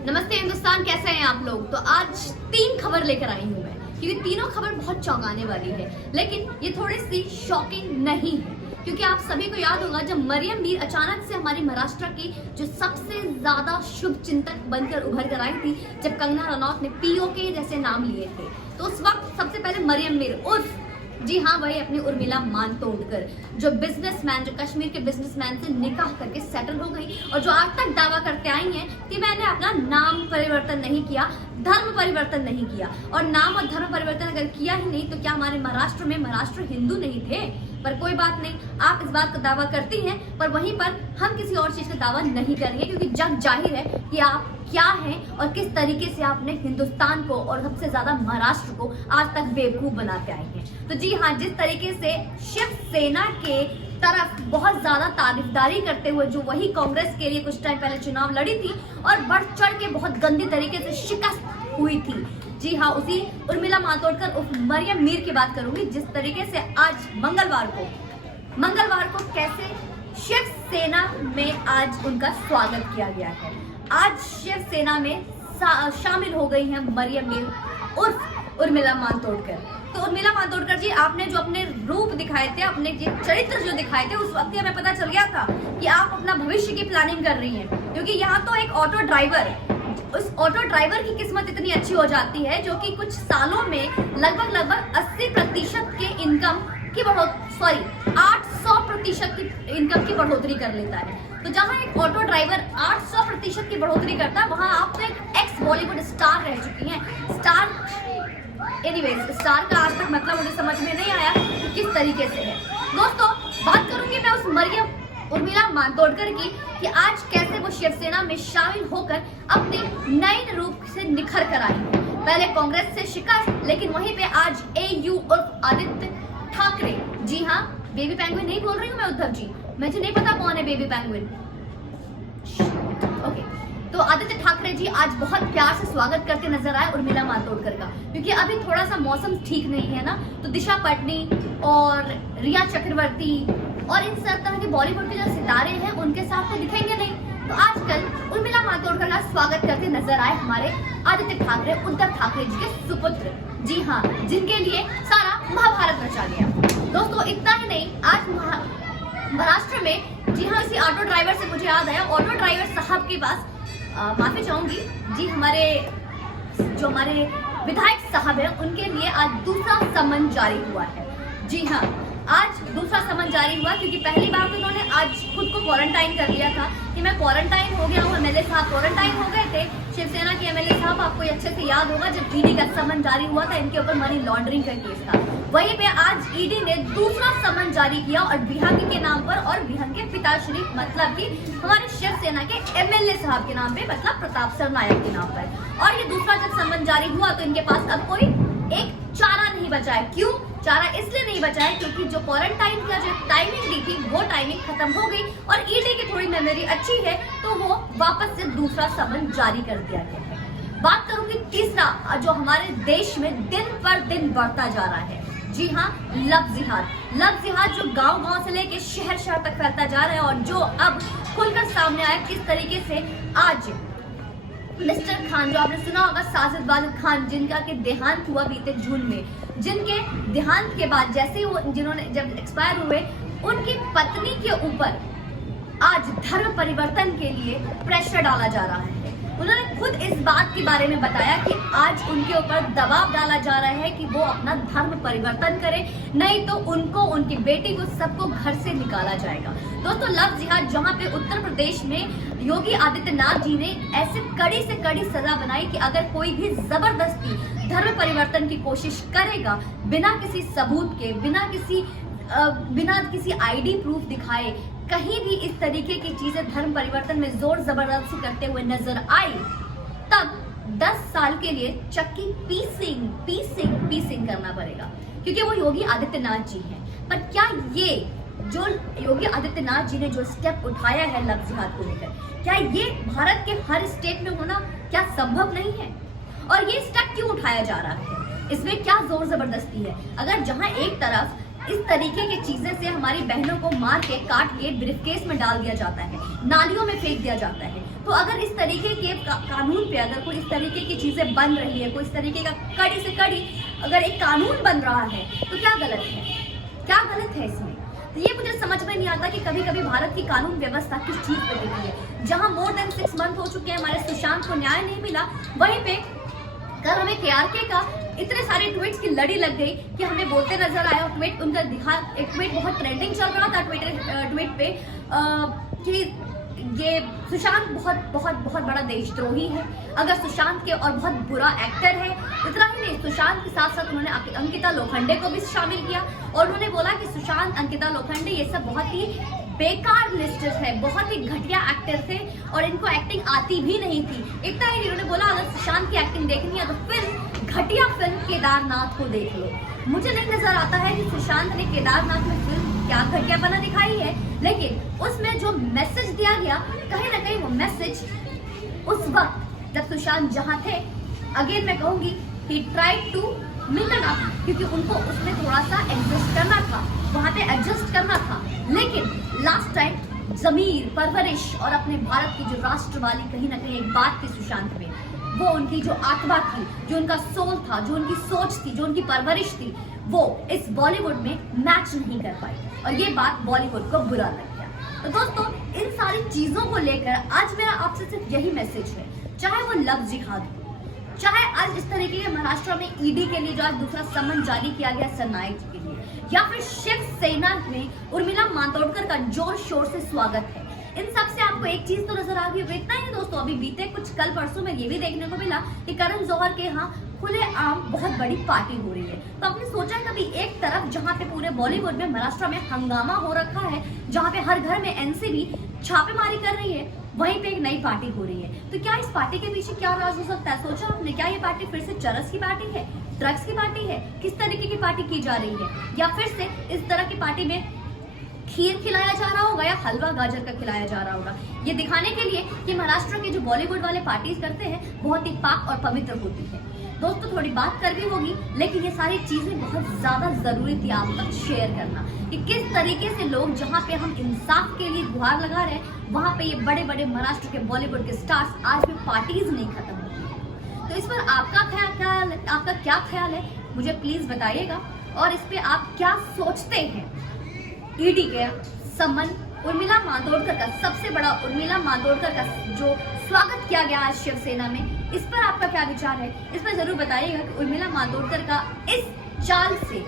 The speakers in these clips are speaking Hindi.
नमस्ते हिंदुस्तान, कैसे हैं आप लोग। तो आज 3 खबर लेकर आई हूँ मैं, क्योंकि तीनों खबर बहुत चौंकाने वाली है, लेकिन ये थोड़ी सी शॉकिंग नहीं है। क्योंकि आप सभी को याद होगा जब मरियम मीर अचानक से हमारी महाराष्ट्र की जो सबसे ज्यादा शुभ चिंतक बनकर उभर कर आई थी, जब कंगना रनौत ने पीओके जैसे नाम लिए थे, तो उस वक्त सबसे पहले मरियम मीर उर्फ, जी हाँ, वही अपनी उर्मिला मातोंडकर, जो बिजनेसमैन, जो कश्मीर के बिजनेसमैन से निकाह करके सेटल हो गई और जो आज तक दावा करते आई हैं कि मैंने अपना नाम परिवर्तन नहीं किया, धर्म परिवर्तन नहीं किया। और नाम और धर्म परिवर्तन अगर किया ही नहीं तो क्या हमारे महाराष्ट्र में महाराष्ट्र हिंदू नहीं थे? पर कोई बात नहीं, आप इस बात का दावा करती हैं, पर वहीं पर हम किसी और चीज का दावा नहीं करेंगे, क्योंकि जग जाहिर है कि आप क्या हैं और किस तरीके से आपने हिंदुस्तान को और सबसे ज्यादा महाराष्ट्र को आज तक बेवकूफ बनाते आए हैं। तो जी हाँ, जिस तरीके से शिवसेना के तरफ बहुत ज्यादा तारीफदारी करते हुए जो वही कांग्रेस के लिए कुछ टाइम पहले चुनाव लड़ी थी और बढ़ चढ़ के बहुत गंदी तरीके से शिकस्त हुई थी, जी हाँ, उसी उर्मिला मातोंडकर उर्फ मरियम मीर की बात करूंगी। जिस तरीके से आज मंगलवार को कैसे शिवसेना में आज उनका स्वागत किया गया है। आज शिवसेना में शामिल हो गई हैं मरियम मीर उर्फ उर्मिला मातोंडकर। तो उर्मिला मातोंडकर जी, आपने जो अपने रूप दिखाए थे, अपने चरित्र जो दिखाए थे, उस वक्त हमें पता चल गया था कि आप अपना भविष्य की प्लानिंग कर रही हैं। क्योंकि यहाँ तो एक ऑटो ड्राइवर, उस ऑटो ड्राइवर की किस्मत इतनी अच्छी हो जाती है जो कि कुछ सालों में लगभग 80% के इनकम की 800% की इनकम की बढ़ोतरी कर लेता है। तो जहां एक ऑटो ड्राइवर 800% की बढ़ोतरी करता है, वहां आप तो एक एक्स बॉलीवुड स्टार रह चुकी हैं। स्टार का आज तक मतलब मुझे समझ में नहीं आया कि किस तरीके से है। दोस्तों, बात करूंगी मैं उस उर्मिला मातोंडकर की कि आज कैसे वो शिवसेना में शामिल होकर अपने नए रूप से निखर कर आई है। पहले कांग्रेस से शिकस्त, लेकिन वहीं पे आज एयू उर्फ आदित्य ठाकरे, जी हाँ, बेबी पेंगुइन नहीं बोल रही हूँ मैं उद्धव जी, मुझे नहीं पता कौन है बेबी पेंगुइन, ओके। तो आदित्य ठाकरे जी आज बहुत प्यार से स्वागत करते नजर आए उर्मिला मातोंडकर का, क्योंकि अभी थोड़ा सा मौसम ठीक नहीं है ना, तो दिशा पटनी और रिया चक्रवर्ती और इन सब तरह के बॉलीवुड के जो सितारे हैं उनके साथ तो दिखेंगे नहीं। तो आजकल उर्मिला मातोंडकर का स्वागत करते नजर आए हमारे आदित्य ठाकरे, उद्धव ठाकरे जी के सुपुत्र, जी हाँ, जिनके लिए सारा महाभारत रचा गया। दोस्तों, इतना ही नहीं, आज महाराष्ट्र में, जी हाँ, इसी ऑटो ड्राइवर से मुझे याद आया, ऑटो ड्राइवर साहब के पास माफी चाहूंगी जी, हमारे विधायक साहब हैं, उनके लिए आज दूसरा समन जारी हुआ है। जी हाँ, आज दूसरा समन जारी हुआ, क्योंकि पहली बार तो उन्होंने आज खुद को क्वारंटाइन कर लिया था कि मैं क्वारंटाइन हो गया हूँ। एमएलए साहब क्वारंटाइन हो गए थे, शिवसेना के एमएलए साहब, आपको अच्छे से याद होगा जब ईडी का समन जारी हुआ था, इनके ऊपर मनी लॉन्ड्रिंग का केस था। वहीं पे आज ईडी ने दूसरा समन जारी किया और विहंग के नाम पर, और विहंग के पिताश्री मतलब कि हमारे शिवसेना के एमएलए साहब के नाम पे, मतलब प्रताप सरनायक के नाम पर। और ये दूसरा जब समन जारी हुआ तो इनके पास अब कोई एक चारा नहीं बचा है। क्यों चारा? इसलिए नहीं बचा है क्योंकि जो क्वारंटाइन का जो टाइमिंग दी थी वो टाइमिंग खत्म हो गई और ईडी की थोड़ी मेमोरी अच्छी है तो वो वापस से दूसरा समन जारी कर दिया गया है। बात करूंगी तीसरा, जो हमारे देश में दिन पर दिन बढ़ता जा रहा है, जी हाँ, लव जिहाद जो गांव से लेके शहर तक फैलता जा रहा है और जो अब खुलकर सामने आया किस तरीके से आज मिस्टर खान, जो आपने सुना होगा साजिद वालिद खान, जिनका के देहांत हुआ बीते जून में, जिनके देहांत के बाद जैसे वो जिन्होंने जब एक्सपायर हुए, उनकी पत्नी के ऊपर आज धर्म परिवर्तन के लिए प्रेशर डाला जा रहा है। उन्होंने खुद इस बात के बारे में बताया कि आज उनके ऊपर दबाव डाला जा रहा है कि वो अपना धर्म परिवर्तन करें, नहीं तो उनको, उनकी बेटी को, सबको घर से निकाला जाएगा। दोस्तों, लव जिहाद, जहां पे उत्तर प्रदेश में योगी आदित्यनाथ जी ने ऐसे कड़ी से कड़ी सजा बनाई कि अगर कोई भी जबरदस्ती धर्म परिवर्तन की कोशिश करेगा बिना किसी सबूत के, बिना किसी आईडी प्रूफ दिखाए, कहीं भी इस तरीके की चीजें धर्म परिवर्तन में जोर जबरदस्ती करते हुए नजर आई, तब 10 साल के लिए चक्की पीसिंग करना पड़ेगा, क्योंकि वो योगी आदित्यनाथ जी हैं। पर क्या ये जो योगी आदित्यनाथ जी ने जो स्टेप उठाया है लव जिहाद को लेकर, क्या ये भारत के हर स्टेट में होना क्या संभव नहीं है? और ये स्टेप क्यों उठाया जा रहा है? इसमें क्या जोर जबरदस्ती है? अगर जहां एक तरफ इस तरीके की चीजें से हमारी बहनों को मार के, काट के ब्रीफकेस में डाल दिया जाता है, नालियों में फेंक दिया जाता है, तो अगर इस तरीके के कानून पे अगर कोई इस तरीके की चीजें बन रही है, कोई इस तरीके का कड़ी से कड़ी अगर एक कानून बन रहा है तो क्या गलत है, क्या गलत है इसमें? तो ये मुझे समझ में नहीं आता कि कभी कभी भारत की कानून व्यवस्था किस चीज पे टिकी है। जहां मोर देन 6 मंथ हो चुके हैं हमारे सुशांत को न्याय नहीं मिला, वहीं पे कल हमें KRK का इतने सारे ट्वीट्स की लड़ी लग गई कि हमें बोलते नजर आए, और ट्वीट उनका दिखा, एक ट्वीट बहुत ट्रेंडिंग चल रहा था ट्वीट पे कि ये सुशांत बहुत बहुत बहुत बड़ा देशद्रोही है, अगर सुशांत के और बहुत बुरा एक्टर है। इतना ही नहीं, सुशांत के साथ साथ उन्होंने अंकिता लोखंडे को भी शामिल किया और उन्होंने बोला कि सुशांत, अंकिता लोखंडे ये सब बहुत ही बेकार लिस्टेड है, बहुत ही घटिया एक्टर थे और इनको एक्टिंग आती भी नहीं थी। इतना ही नहीं, उन्होंने बोला अगर सुशांत की एक्टिंग देखनी है तो फिर घटिया फिल्म केदारनाथ को देख लो। मुझे नहीं नजर आता है कि सुशांत ने केदारनाथ में फिल्म क्या घटिया बना दिखाई है, लेकिन उसमें जो मैसेज दिया गया कहीं ना कहीं वो मैसेज उस वक्त जब सुशांत जहां थे, अगेन मैं कहूंगी he tried to Milan up, क्योंकि उनको उसमें थोड़ा सा एडजस्ट करना था, वहां पे एडजस्ट करना था। लेकिन लास्ट टाइम जमीर, परवरिश और अपने भारत की जो राष्ट्र वाली कहीं ना कहीं एक बात थी सुशांत में, वो उनकी जो आत्मा थी, जो उनका सोल था, जो उनकी सोच थी, जो उनकी परवरिश थी, वो इस बॉलीवुड में मैच नहीं कर पाई और ये बात बॉलीवुड को बुरा लग गया। तो दोस्तों, इन सारी चीजों को लेकर आज मेरा आपसे सिर्फ यही मैसेज है, चाहे वो लव जिहाद हो, चाहे आज इस तरीके के महाराष्ट्र में ईडी के लिए जो आज दूसरा समन जारी किया गया सरनाईक जी के लिए, या फिर शिवसेना में उर्मिला मातोंडकर का जोर शोर से स्वागत है, इन सब से आपको एक चीज तो नजर आ गई होगी। इतना ही दोस्तों, अभी बीते कुछ कल परसों में ये भी देखने को मिला कि करण जौहर के यहाँ खुलेआम बहुत बड़ी पार्टी हो रही है। तो आपने सोचा कभी एक तरफ जहाँ पे पूरे बॉलीवुड में, महाराष्ट्र में हंगामा हो रखा है, जहाँ पे हर घर में एनसीबी छापेमारी कर रही है, वहीं पे एक नई पार्टी हो रही है। तो क्या इस पार्टी के पीछे क्या राज हो सकता है? सोचा आपने, क्या ये पार्टी फिर से चरस की पार्टी है, ड्रग्स की पार्टी है, किस तरीके की पार्टी की जा रही है? या फिर से इस तरह की पार्टी में खीर खिलाया जा रहा होगा या हलवा गाजर का खिलाया जा रहा होगा, ये दिखाने के लिए कि महाराष्ट्र के जो बॉलीवुड वाले पार्टीज करते हैं बहुत ही पाक और पवित्र होती है। दोस्तों, थोड़ी बात करनी होगी, लेकिन ये सारी चीजें बहुत ज्यादा जरूरी थी आप तक शेयर करना कि किस तरीके से लोग, जहाँ पे हम इंसाफ के लिए गुहार लगा रहे हैं, वहां पे ये बड़े बड़े महाराष्ट्र के बॉलीवुड के स्टार्स आज भी पार्टीज नहीं खत्म होती। तो इस पर आपका क्या ख्याल है मुझे प्लीज बताइएगा, और इस पे आप क्या सोचते हैं? ईडी के समन उर्मिला मातोंडकर का, सबसे बड़ा उर्मिला मातोंडकर का जो स्वागत किया गया आज शिवसेना में, इस पर आपका क्या विचार है? इस पर जरूर बताइएगा कि उर्मिला मातोंडकर का इस चाल से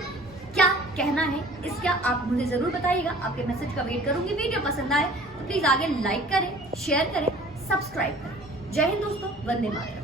क्या कहना है, इसका आप मुझे जरूर बताइएगा। आपके मैसेज का वेट करूंगी। वीडियो पसंद आए तो प्लीज आगे लाइक करें, शेयर करें, सब्सक्राइब करें। जय हिंद दोस्तों, वंदे मातरम।